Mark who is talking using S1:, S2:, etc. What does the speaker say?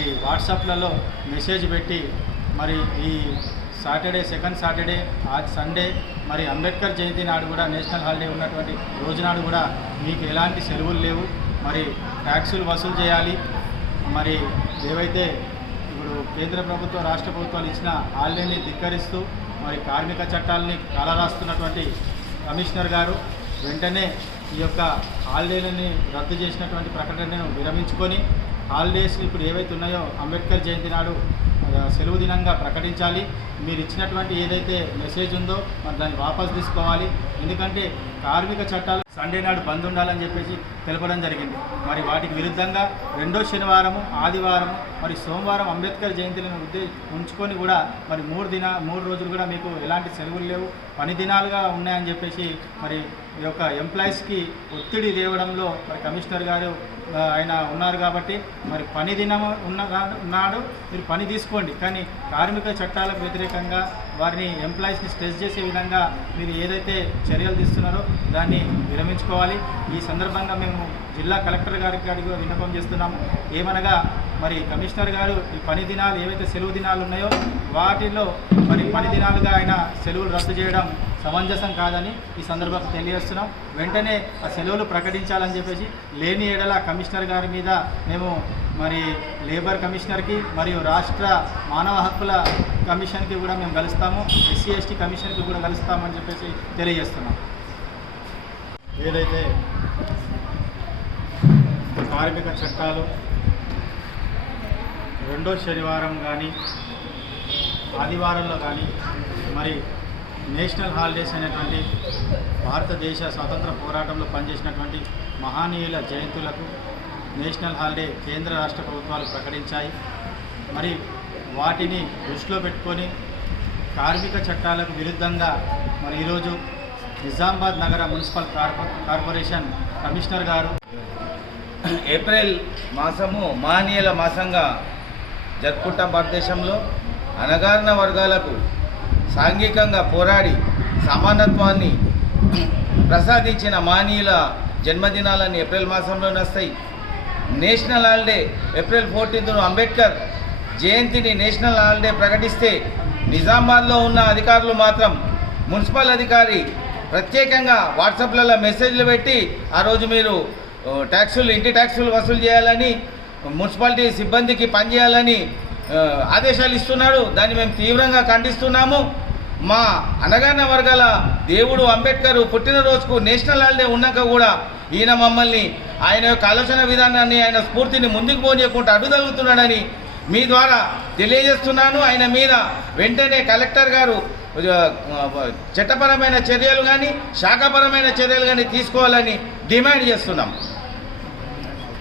S1: మరి వాట్సాప్లలో మెసేజ్ పెట్టి మరి ఈ సాటర్డే సెకండ్ సాటర్డే ఆ సండే మరి అంబేద్కర్ జయంతి నాడు కూడా నేషనల్ హాలిడే ఉన్నటువంటి రోజు నాడు కూడా మీకు ఎలాంటి సెలవులు లేవు. మరి ట్యాక్సులు వసూలు చేయాలి. మరి ఏవైతే ఇప్పుడు కేంద్ర ప్రభుత్వం రాష్ట్ర ప్రభుత్వాలు ఇచ్చిన హాలిడేని ధిక్కరిస్తూ మరి కార్మిక చట్టాలని కాలరాస్తున్నటువంటి కమిషనర్ గారు వెంటనే ఈ యొక్క హాలిడేలని రద్దు చేసినటువంటి ప్రకటనను విరమించుకొని హాలిడేస్ ఇప్పుడు ఏవైతే ఉన్నాయో అంబేద్కర్ జయంతి నాడు సెలవు దినంగా ప్రకటించాలి. మీరు ఇచ్చినటువంటి ఏదైతే మెసేజ్ ఉందో మరి దాన్ని వాపసు తీసుకోవాలి. ఎందుకంటే కార్మిక చట్టాలు సండే నాడు బంద్ ఉండాలని చెప్పేసి తెలపడం జరిగింది. మరి వాటికి విరుద్ధంగా రెండో శనివారము ఆదివారం మరి సోమవారం అంబేద్కర్ జయంతిని ఉద్దే ఉంచుకొని కూడా మరి మూడు దిన మూడు రోజులు కూడా మీకు ఎలాంటి సెలవులు లేవు. పని దినాలుగా ఉన్నాయని చెప్పేసి మరి ఈ యొక్క ఎంప్లాయీస్కి ఒత్తిడి తేవడంలో మరి కమిషనర్ గారు ఆయన ఉన్నారు కాబట్టి మరి పని దినం ఉన్న ఉన్నాడు. మీరు పని తీసుకోండి. కానీ కార్మిక చట్టాలకు వ్యతిరేకంగా వారిని ఎంప్లాయీస్ని స్ట్రెస్ చేసే విధంగా మీరు ఏదైతే చర్యలు తీస్తున్నారో దాన్ని విరమించుకోవాలి. ఈ సందర్భంగా మేము మేము జిల్లా కలెక్టర్ గారికి గారికి విన్నపం చేస్తున్నాము. ఏమనగా మరి కమిషనర్ గారు ఈ పని దినాలు ఏవైతే సెలవు దినాలు ఉన్నాయో వాటిలో మరి పని దినాలుగా ఆయన సెలవులు రద్దు చేయడం సమంజసం కాదని ఈ సందర్భంగా తెలియజేస్తున్నాం. వెంటనే ఆ సెలవులు ప్రకటించాలని చెప్పేసి లేని ఏడల కమిషనర్ గారి మీద మేము మరి లేబర్ కమిషనర్కి మరియు రాష్ట్ర మానవ హక్కుల కమిషన్కి కూడా మేము కలుస్తాము. ఎస్సీ ఎస్టీ కమిషన్కి కూడా కలుస్తామని చెప్పేసి తెలియజేస్తున్నాం. ఏదైతే కార్మిక చట్టాలు. రెండో శనివారం కానీ ఆదివారంలో కానీ మరి నేషనల్ హాలిడేస్ అనేటువంటి భారతదేశ స్వాతంత్ర పోరాటంలో పనిచేసినటువంటి మహానీయుల జయంతులకు నేషనల్ హాలిడే కేంద్ర రాష్ట్ర ప్రభుత్వాలు ప్రకటించాయి. మరి వాటిని దృష్టిలో పెట్టుకొని కార్మిక చట్టాలకు విరుద్ధంగా మరి ఈరోజు నిజామాబాద్ నగర మున్సిపల్ కార్పొ కార్పొరేషన్ కమిషనర్ గారు
S2: ఏప్రిల్ మాసము మానీయుల మాసంగా జరుపుకుంటాం భారతదేశంలో. అనగారిన వర్గాలకు సాంఘికంగా పోరాడి సమానత్వాన్ని ప్రసాదించిన మానీయుల జన్మదినాలన్నీ ఏప్రిల్ మాసంలోనే వస్తాయి. నేషనల్ హాలిడే ఏప్రిల్ ఫోర్టీన్త్ను అంబేద్కర్ జయంతిని నేషనల్ హాలిడే ప్రకటిస్తే నిజామాబాద్లో ఉన్న అధికారులు మాత్రం మున్సిపల్ అధికారి ప్రత్యేకంగా వాట్సాప్లలో మెసేజ్లు పెట్టి ఆ రోజు మీరు ట్యాక్సులు ఇంటి ట్యాక్సులు వసూలు చేయాలని మున్సిపాలిటీ సిబ్బందికి పనిచేయాలని ఆదేశాలు ఇస్తున్నాడు. దాన్ని మేము తీవ్రంగా ఖండిస్తున్నాము. మా అనగాన వర్గాల దేవుడు అంబేద్కర్ పుట్టినరోజుకు నేషనల్ హాలిడే ఉన్నాక కూడా ఈయన మమ్మల్ని ఆయన యొక్క ఆలోచన విధానాన్ని ఆయన స్ఫూర్తిని ముందుకు పోనీయకుండా అడుగుదలుగుతున్నాడని మీ ద్వారా తెలియజేస్తున్నాను. ఆయన మీద వెంటనే కలెక్టర్ గారు చట్టపరమైన చర్యలు కానీ శాఖపరమైన చర్యలు కానీ తీసుకోవాలని డిమాండ్ చేస్తున్నాం.